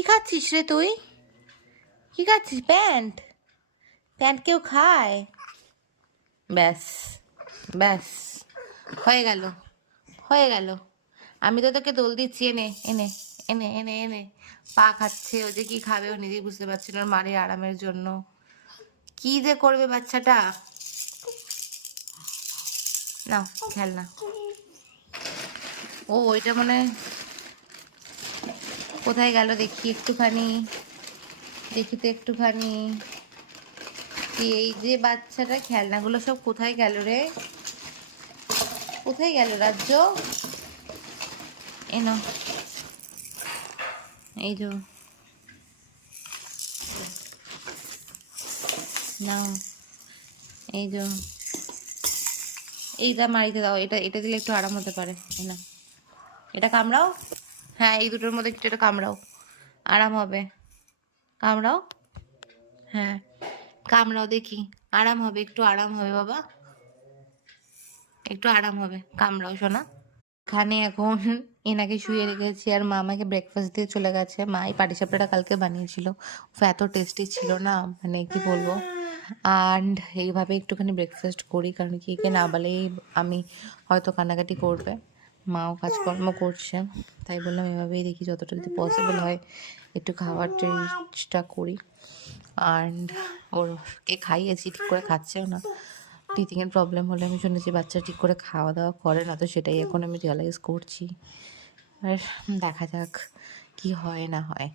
কি খাচ্ছিস রে তুই? কি খাচ্ছিস? প্যান্ট? প্যান্ট কেউ খায়? ব্যাস ব্যাস, হয়ে গেল হয়ে গেল। আমি তো তোকে দোল দিচ্ছি, এনে এনে এনে এনে এনে। পা খাচ্ছে, ও যে কি খাবে ও নিজেই বুঝতে পারছে না, ওর মায়ের আরামের জন্য। কি যে করবে বাচ্চাটা। নাও খেলনা। ও ওইটা মনে হয় কোথায় গেল দেখি একটুখানি, দেখি তো একটুখানি। এই যে বাচ্চাটা খেলনাগুলো সব কোথায় গেল রে? কোথায় গেল রাজ্য? এনো, এই যে নাও, এই যে এইটা মারিতে দাও। এটা এটা দিলে একটু আরাম হতে পারে। এই না, এটা কামড়াও। হ্যাঁ, এই দুটোর মধ্যে কিছু একটা কামড়াও, আরাম হবে। কামড়াও, হ্যাঁ কামড়াও, দেখি আরাম হবে, একটু আরাম হবে বাবা, একটু আরাম হবে। কামড়াও সোনা। এখানে এখন এনাকে শুয়ে রেখেছি আর মা আমাকে ব্রেকফাস্ট দিয়ে চলে গেছে। মা এই পাটিসাপটাটা কালকে বানিয়েছিল, এত টেস্টি ছিল না, মানে কি বলবো। অ্যান্ড এইভাবে একটুখানি ব্রেকফাস্ট করি, কারণ কি একে না বলেই আমি হয়তো কান্নাকাটি করবে, মাও কাজকর্ম করছে, তাই বললাম এভাবেই দেখি যতটা যদি পসিবল হয় একটু খাওয়ার চেষ্টা করি। অ্যান্ড ওরকে খাইয়েছি, ঠিক করে খাচ্ছেও না। টিথিংয়ের প্রবলেম হলে আমি শুনেছি বাচ্চা ঠিক করে খাওয়া দাওয়া করে না, তো সেটাই এখন আমি রিয়ালাইজ করছি। আর দেখা যাক কি হয় না হয়।